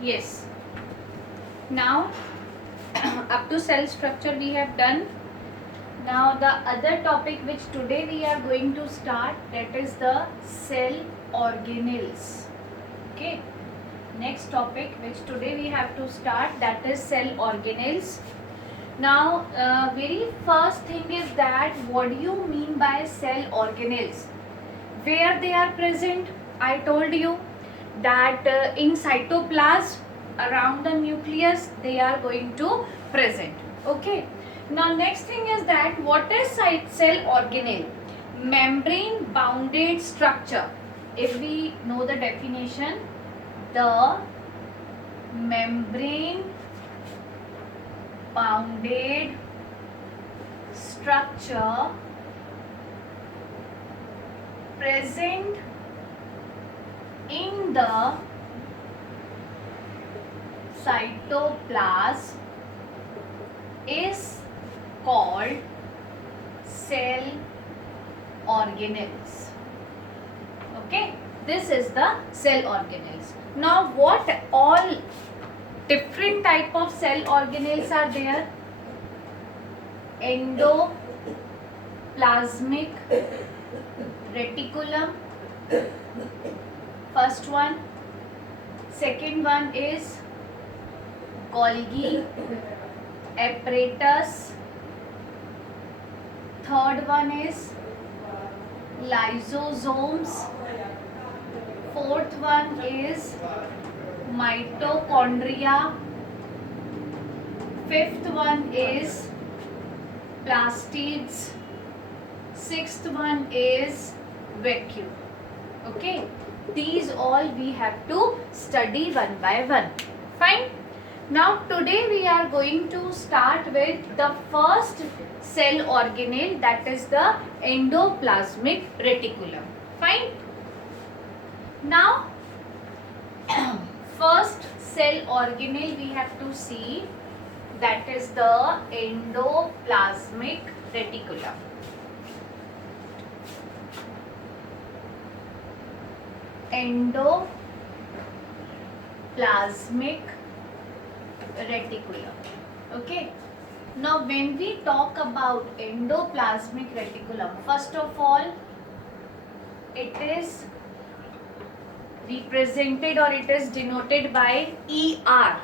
Yes. Now, up to cell structure we have done. Now the other topic which today we are going to start, that is the cell organelles. Okay. Next topic which today we have to start, that is cell organelles. Now very first thing is that what do you mean by cell organelles? Where they are present? I told you that in cytoplasm around the nucleus they are going to present. Okay. Now next thing is that what is cell organelle? Membrane bounded structure. If we know the definition, the membrane bounded structure present in the cytoplasm is called cell organelles. Okay, this is the cell organelles. Now what all different type of cell organelles are there? Endoplasmic reticulum, first one. Second one is Golgi apparatus. Third one is lysosomes. Fourth one is mitochondria. Fifth one is plastids. Sixth one is vacuole. Okay, these all we have to study one by one. Fine. Now today we are going to start with the first cell organelle, that is the endoplasmic reticulum. Fine. Now first cell organelle we have to see, that is the endoplasmic reticulum. Endoplasmic reticulum. Okay. Now when we talk about endoplasmic reticulum, first of all it is represented or it is denoted by ER.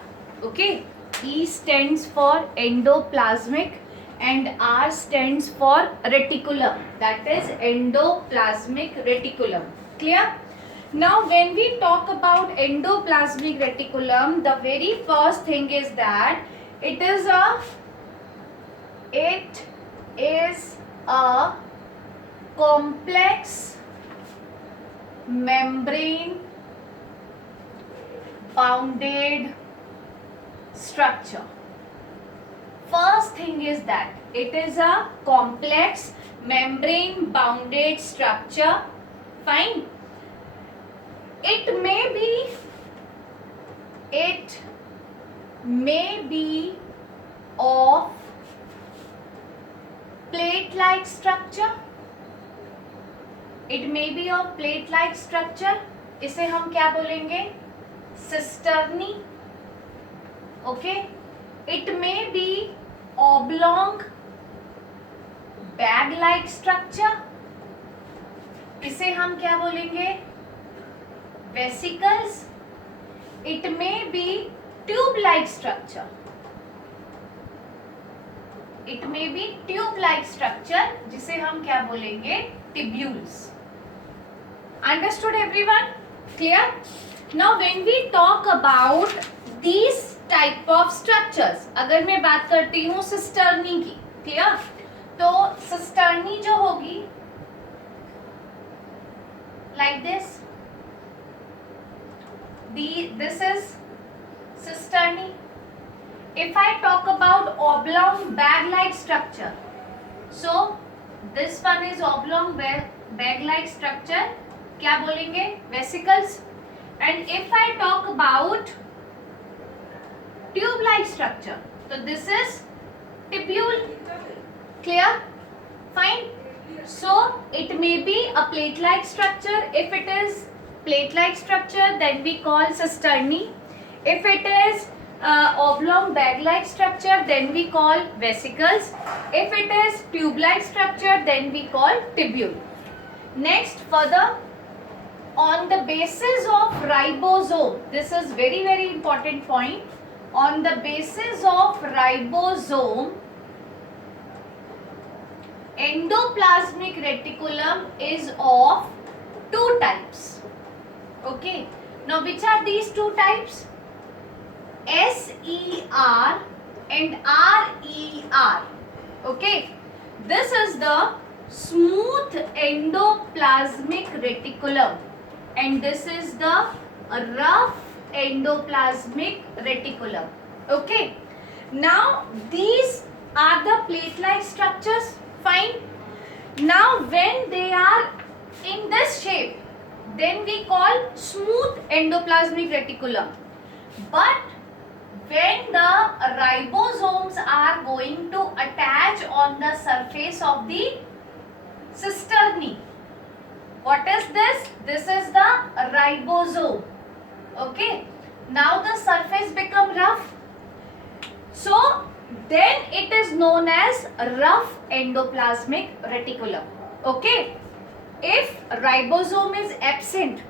Okay. E stands for endoplasmic and R stands for reticulum, that is endoplasmic reticulum. Clear? Now when we talk about endoplasmic reticulum, the very first thing is that it is a complex membrane bounded structure. First thing is that it is a complex membrane bounded structure. Fine. It may be of plate-like structure. It may be of plate-like structure. इसे हम क्या बोलेंगे? Cisternae. Okay. It may be oblong bag-like structure. इसे हम क्या बोलेंगे? Vesicles. It may be tube-like structure. It may be tube-like structure, जिसे हम क्या बोलेंगे? Tubules. Understood everyone? Clear? Now when we talk about these type of structures, अगर मैं बात करती हूँ सिस्टर्नी की, clear? तो सिस्टर्नी जो होगी like this. This is cisternae. If I talk about oblong bag-like structure, so this one is oblong bag-like structure. क्या बोलेंगे? Vesicles. And if I talk about tube-like structure, so this is tubule. Clear? Fine. So it may be a plate-like structure. If it is plate-like structure, then we call cisternae. If it is oblong bag-like structure, then we call vesicles. If it is tube-like structure, then we call tubule. Next, further, on the basis of ribosome, this is very very important point. On the basis of ribosome, endoplasmic reticulum is of two types. Okay, now which are these two types? SER and RER. Okay, this is the smooth endoplasmic reticulum and this is the rough endoplasmic reticulum. Okay, now these are the plate-like structures. Fine. Now when they are in this shape, then we call smooth endoplasmic reticulum. But when the ribosomes are going to attach on the surface of the cisternae, what is this? This is the ribosome. Okay. Now the surface become rough. So then it is known as rough endoplasmic reticulum. Okay. If ribosome is absent,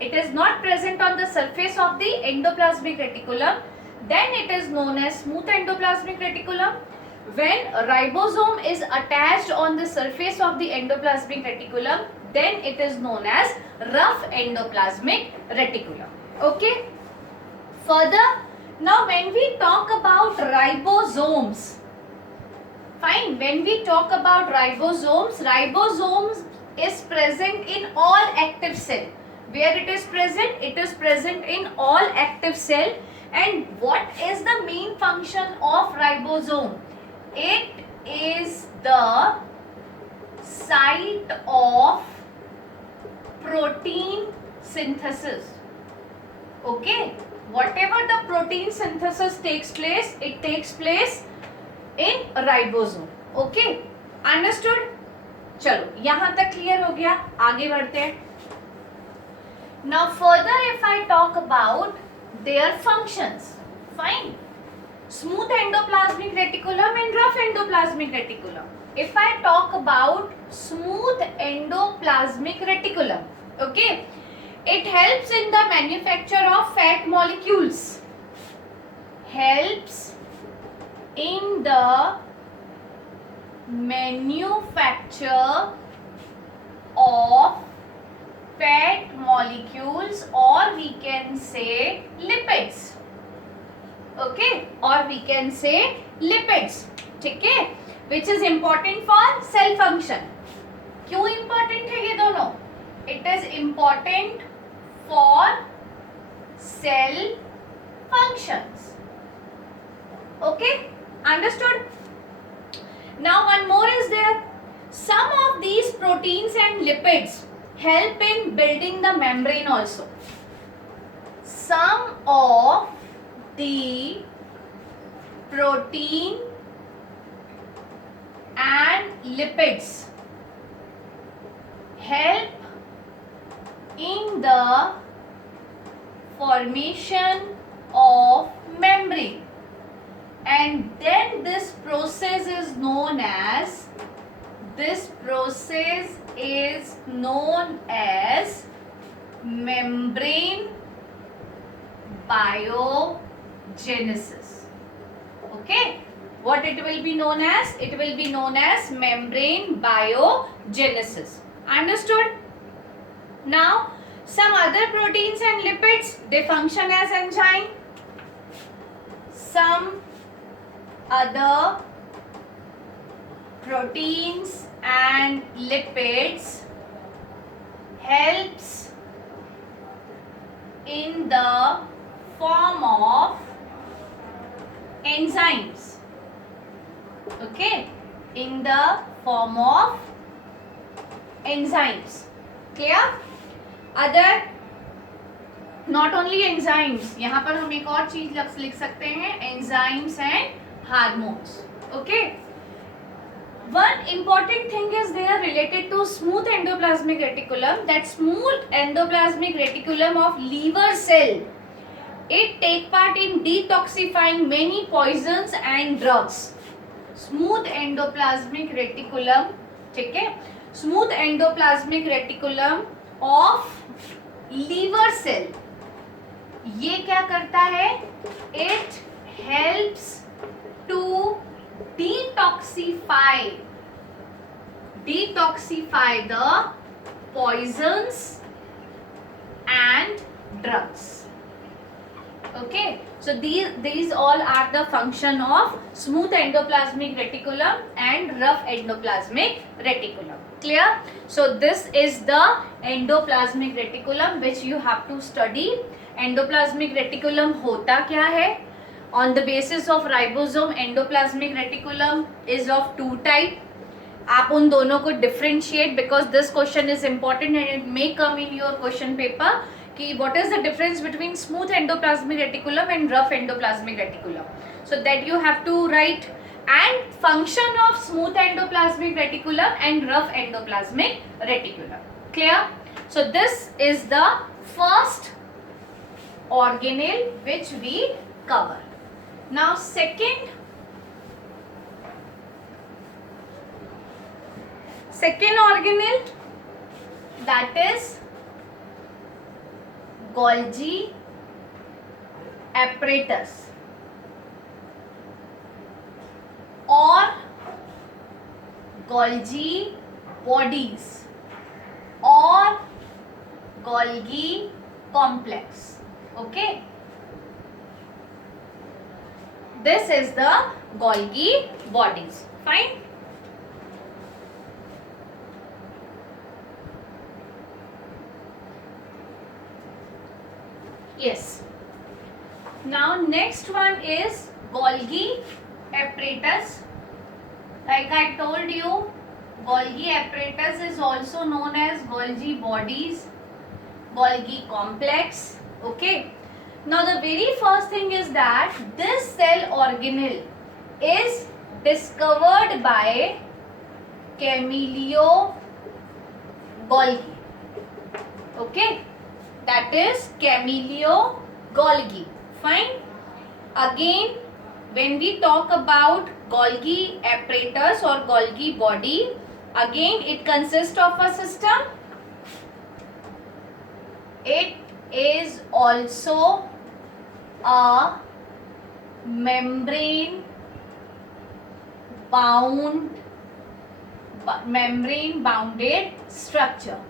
it is not present on the surface of the endoplasmic reticulum, then it is known as smooth endoplasmic reticulum. When ribosome is attached on the surface of the endoplasmic reticulum, then it is known as rough endoplasmic reticulum. Okay. Further, now when we talk about ribosomes, fine, when we talk about ribosomes is present in all active cell. Where it is present? It is present in all active cell. And what is the main function of ribosome? It is the site of protein synthesis. Okay, whatever the protein synthesis takes place, it takes place in ribosome. Okay, understood? चलो यहाँ तक clear हो गया, आगे बढ़ते हैं. Now further, if I talk about their functions, fine. Smooth endoplasmic reticulum and rough endoplasmic reticulum. If I talk about smooth endoplasmic reticulum, okay, it helps in the manufacture of fat molecules. Helps in the manufacture of fat molecules, or we can say lipids. Okay, or we can say lipids. ठीक है, which is important for cell function. क्यों important है ये दोनों? It is important for cell functions. Okay, understood? Now one more is there. Some of these proteins and lipids help in building the membrane also. Some of the protein and lipids help in the formation of membrane, and then this process is known as membrane biogenesis. Okay, what it will be known as? It will be known as membrane biogenesis. Understood? Now some other proteins and lipids, they function as enzyme. Some other proteins and lipids helps in the form of enzymes. Okay, in the form of enzymes. Clear? Other, not only enzymes, यहाँ पर हम एक और चीज लिख सकते हैं, enzymes and hormones. Okay. One important thing is there related to smooth endoplasmic reticulum, that smooth endoplasmic reticulum of liver cell It take part in detoxifying many poisons and drugs. Smooth endoplasmic reticulum, ठीक है, smooth endoplasmic reticulum of liver cell, ये क्या करता है? It helps to detoxify the poisons and drugs. Okay, so these all are the function of smooth endoplasmic reticulum and rough endoplasmic reticulum. Clear? So this is the endoplasmic reticulum which you have to study. Endoplasmic reticulum होता क्या है? On the basis of ribosome, endoplasmic reticulum is of two type. आप उन दोनों को differentiate because this question is important and it may come in your question paper कि what is the difference between smooth endoplasmic reticulum and rough endoplasmic reticulum. So that you have to write, and function of smooth endoplasmic reticulum and rough endoplasmic reticulum. Clear? So this is the first organelle which we cover. Now second organelle, that is Golgi apparatus or Golgi bodies or Golgi complex. Okay, this is the Golgi bodies. Fine. Yes. Now next one is Golgi apparatus. Like I told you, Golgi apparatus is also known as Golgi bodies, Golgi complex. Okay. Now the very first thing is that this cell organelle is discovered by Camillo Golgi. Okay. That is Camillo Golgi. Fine. Again, when we talk about Golgi apparatus or Golgi body, again it consists of a system. It is also a membrane bounded structure.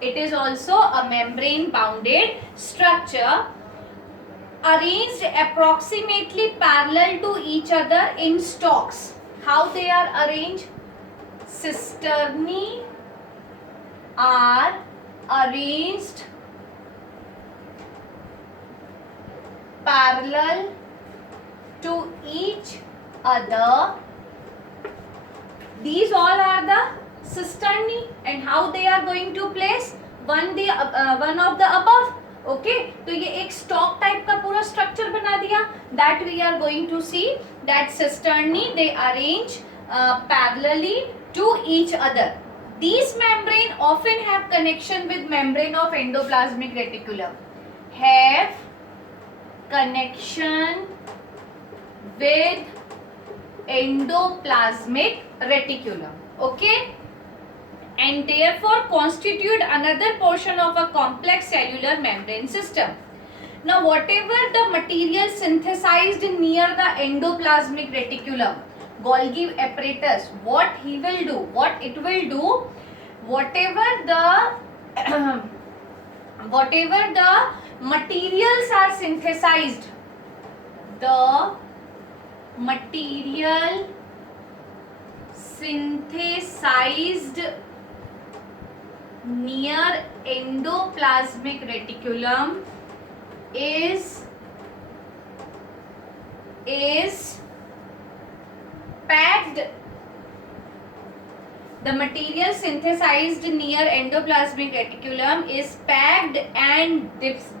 It is also a membrane bounded structure arranged approximately parallel to each other in stalks. How they are arranged? Cisternae are arranged parallel to each other. These all are the cisternae, and how they are going to place? One of the above. Okay, तो ये एक stock type का पूरा structure बना दिया. That we are going to see that cisternae they arrange parallelly to each other. These membrane often have connection with membrane of endoplasmic reticulum. Have connection with endoplasmic reticulum. Okay. And therefore constitute another portion of a complex cellular membrane system. Now whatever the material synthesized near the endoplasmic reticulum, Golgi apparatus, what it will do, whatever the materials are synthesized, the material synthesized near endoplasmic reticulum is packed. The material synthesized near endoplasmic reticulum is packed and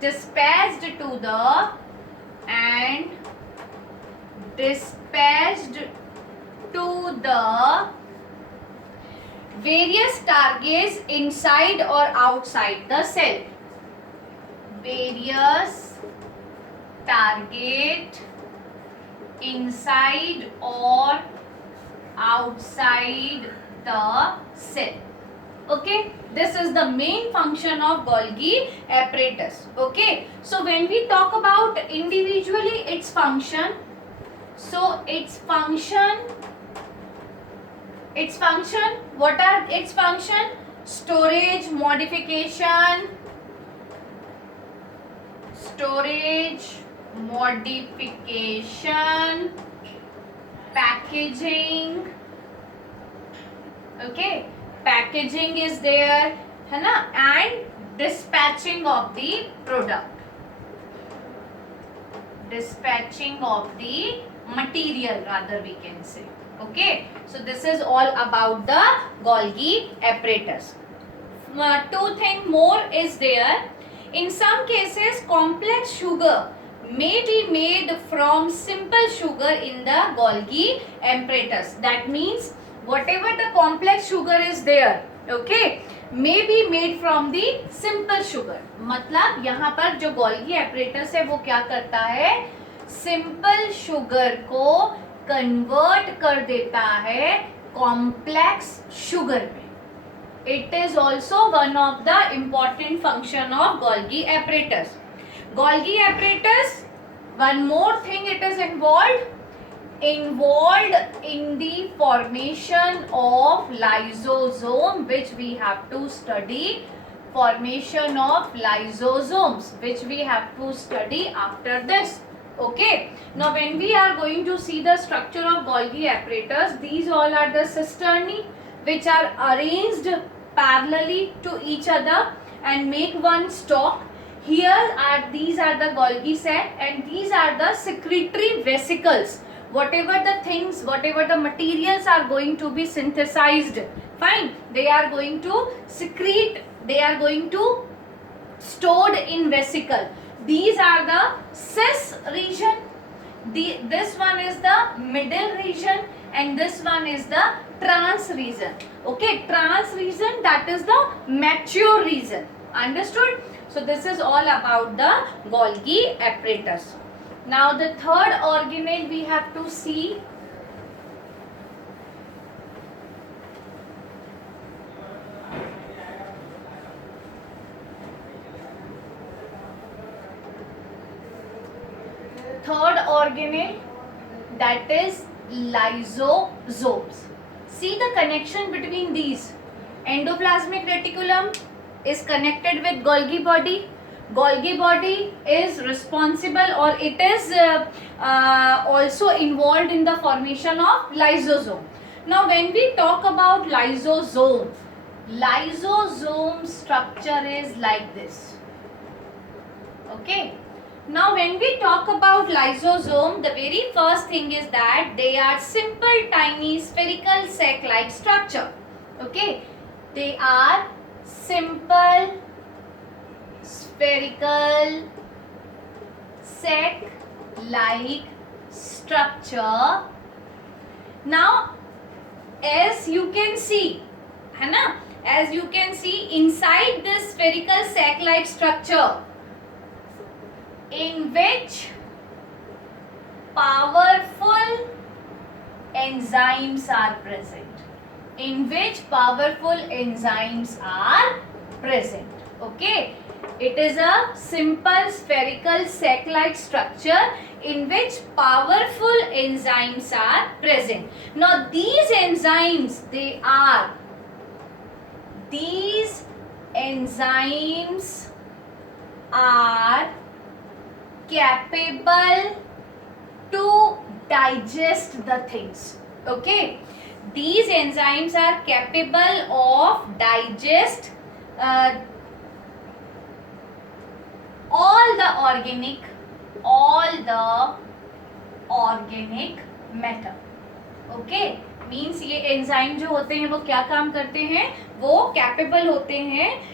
dispatched to the various targets inside or outside the cell. Various target inside or outside the cell. Okay, this is the main function of Golgi apparatus. Okay, so when we talk about individually its function, so its function, what are its function? Storage, modification, packaging. Okay, packaging is there, है ना, and dispatching of the product, dispatching of the material rather we can say. Okay, so this is all about the Golgi apparatus. Two things more is there. In some cases, complex sugar may be made from simple sugar in the Golgi apparatus. That means whatever the complex sugar is there, okay, may be made from the simple sugar. मतलब यहाँ पर जो Golgi apparatus है वो क्या करता है? Simple sugar को कन्वर्ट कर देता है कॉम्प्लेक्स शुगर में. It is also one of the important function of Golgi apparatus. Golgi apparatus, one more thing it is involved in the formation of lysosome, which we have to study. Formation of lysosomes, which we have to study after this. Okay, now when we are going to see the structure of Golgi apparatus, these all are the cisternae which are arranged parallelly to each other and make one stalk. These are the Golgi sac, and these are the secretory vesicles. Whatever the things, whatever the materials are going to be synthesized, fine, they are going to secrete, they are going to stored in vesicle. These are the cis region. This one is the middle region, and this one is the trans region. Okay, trans region, that is the mature region. Understood? So this is all about the Golgi apparatus. Now the third organelle we have to see. Third organelle, that is lysosomes. See the connection between these. Endoplasmic reticulum is connected with Golgi body. Golgi body is responsible, or it is also involved in the formation of lysosome. Now when we talk about lysosome, lysosome structure is like this. Okay, now when we talk about lysosome, the very first thing is that they are simple tiny spherical sac like structure. Okay, they are simple spherical sac like structure. Now as you can see, है ना, as you can see, inside this spherical sac like structure, in which powerful enzymes are present. In which powerful enzymes are present. Okay, it is a simple spherical sac-like structure in which powerful enzymes are present. Now these enzymes, these enzymes are capable to digest the things. Okay, these enzymes are capable of digest all the organic matter. Okay, means ये enzyme जो होते हैं वो क्या काम करते हैं? वो कैपेबल होते हैं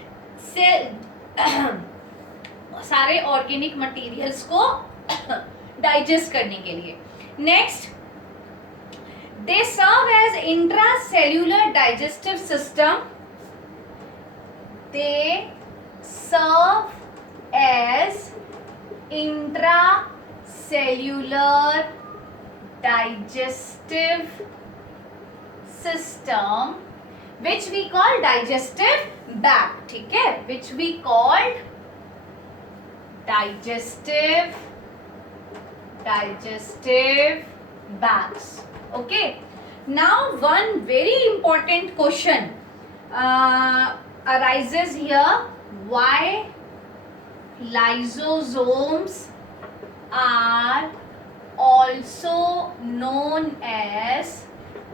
सारे ऑर्गेनिक मटेरियल्स को डाइजेस्ट करने के लिए. Next, they serve as intracellular digestive system. They serve as intracellular cellular digestive system, which we call digestive bag, ठीक है, which we called digestive bags. Okay, now one very important question arises here: why lysosomes are also known as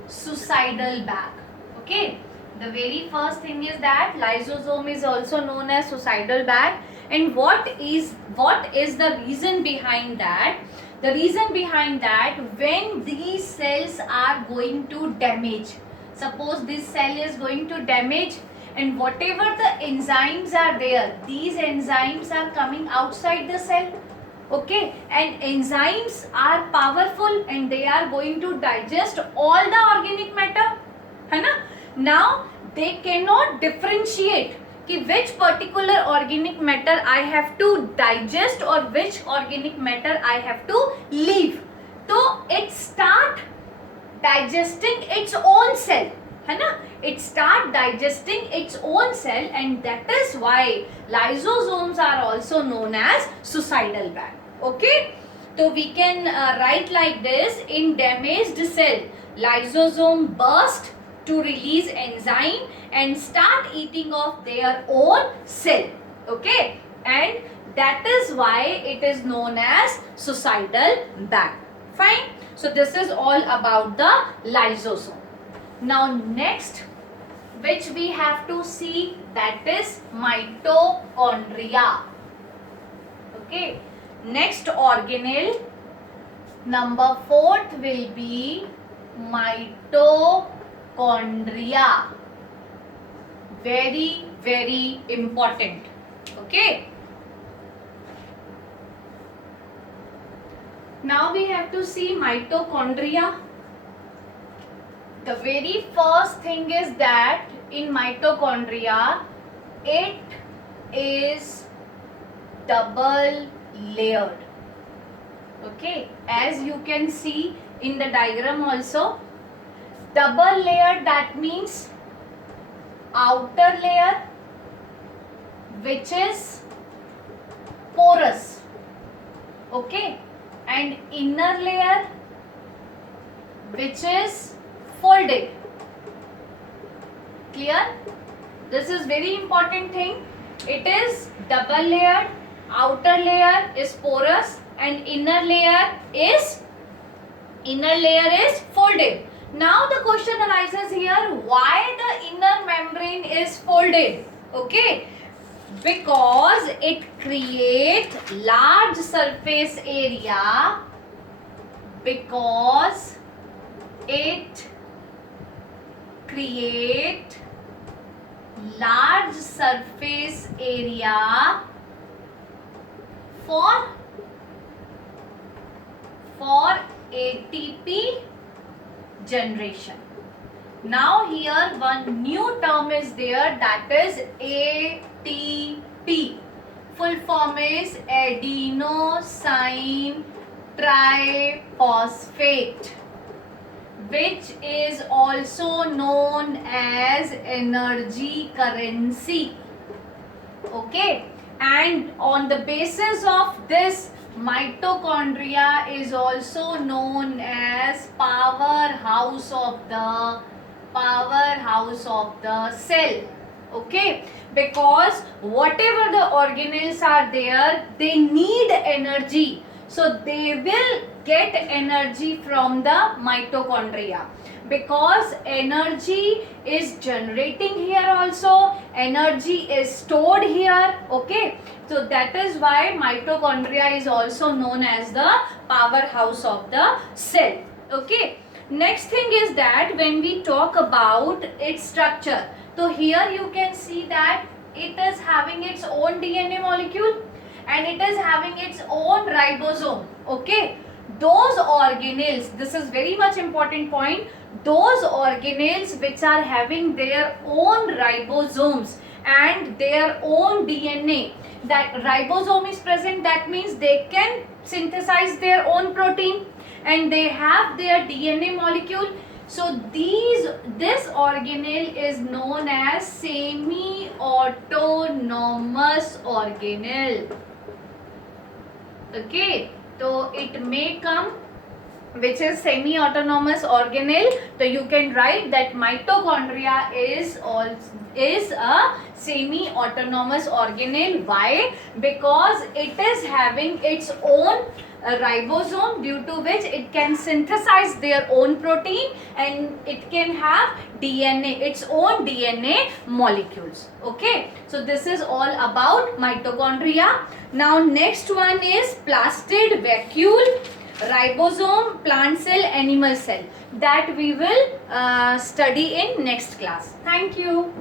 suicidal bag? Okay, the very first thing is that lysosome is also known as suicidal bag. And what is the reason behind that? The reason behind that, when these cells are going to damage, suppose this cell is going to damage, and whatever the enzymes are there, these enzymes are coming outside the cell. Okay, and enzymes are powerful and they are going to digest all the organic matter, है ना? Now they cannot differentiate कि which particular organic matter I have to digest or which organic matter I have to leave. So it start digesting its own cell, है ना? It start digesting its own cell, and that is why lysosomes are also known as suicidal bag. Okay, so we can write like this: in damaged cell, lysosome burst to release enzyme and start eating off their own cell. Okay, and that is why it is known as suicidal bag. Fine, so this is all about the lysosome. Now next, which we have to see, that is mitochondria. Okay, next organelle, number 4th will be mitochondria. Very, very important. Okay, now we have to see mitochondria. The very first thing is that in mitochondria, it is double layered. Okay, as you can see in the diagram also, double layered, that means outer layer which is porous, okay, and inner layer which is folded. Clear? This is very important thing. It is double layered, outer layer is porous and inner layer is folded. Now the question arises here: why the inner membrane is folded? Okay, because it creates large surface area, because it create large surface area for ATP generation. Now here one new term is there, that is ATP. Full form is adenosine triphosphate, which is also known as energy currency. Okay, and on the basis of this, mitochondria is also known as powerhouse of the cell. Okay, because whatever the organelles are there, they need energy, so they will get energy from the mitochondria, because energy is generating here also, energy is stored here. Okay, so that is why mitochondria is also known as the powerhouse of the cell. Okay, next thing is that when we talk about its structure, so here you can see that it is having its own DNA molecule and it is having its own ribosome. Okay, those organelles, this is very much important point, those organelles which are having their own ribosomes and their own DNA, that ribosome is present, that means they can synthesize their own protein and they have their DNA molecule. So this organelle is known as semi-autonomous organelle. Okay, so it may come which is semi-autonomous organelle. So you can write that mitochondria is a semi-autonomous organelle. Why? Because it is having its own ribosome, due to which it can synthesize their own protein and it can have DNA, its own DNA molecules. Okay, so this is all about mitochondria. Now next one is plastid vacuole, ribosome, plant cell, animal cell, that we will study in next class. Thank you.